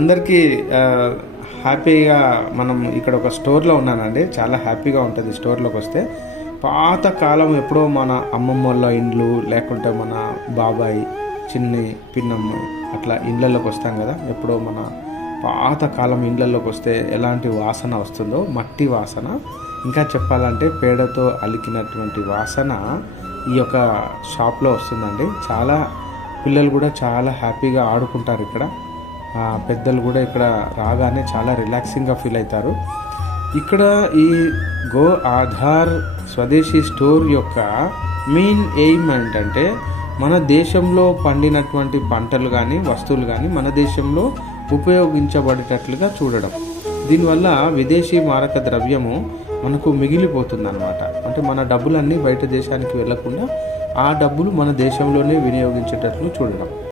అందరికీ హ్యాపీగా మనం ఇక్కడ ఒక స్టోర్లో ఉన్నానండి. చాలా హ్యాపీగా ఉంటుంది స్టోర్లోకి వస్తే. పాత కాలం ఎప్పుడో మన అమ్మమ్మ వాళ్ళ ఇండ్లు, లేకుంటే మన బాబాయ్, చిన్ని, పిన్నమ్మ అట్లా ఇండ్లలోకి వస్తాం కదా. ఎప్పుడో మన పాత కాలం ఇండ్లలోకి వస్తే ఎలాంటి వాసన వస్తుందో, మట్టి వాసన, ఇంకా చెప్పాలంటే పేడతో అలికినటువంటి వాసన ఈ యొక్క షాప్లో వస్తుందండి. చాలా పిల్లలు కూడా చాలా హ్యాపీగా ఆడుకుంటారు ఇక్కడ. పెద్దలు కూడా ఇక్కడ రాగానే చాలా రిలాక్సింగ్గా ఫీల్ అవుతారు. ఇక్కడ ఈ గో ఆధార్ స్వదేశీ స్టోర్ యొక్క మెయిన్ ఎయిమ్ ఏంటంటే మన దేశంలో పండినటువంటి పంటలు కానీ వస్తువులు కానీ మన దేశంలో ఉపయోగించబడేటట్లుగా చూడడం. దీనివల్ల విదేశీ మారక ద్రవ్యము మనకు మిగిలిపోతుంది అన్నమాట. అంటే మన డబ్బులన్నీ బయట దేశానికి వెళ్ళకుండా ఆ డబ్బులు మన దేశంలోనే వినియోగించేటట్లు చూడడం.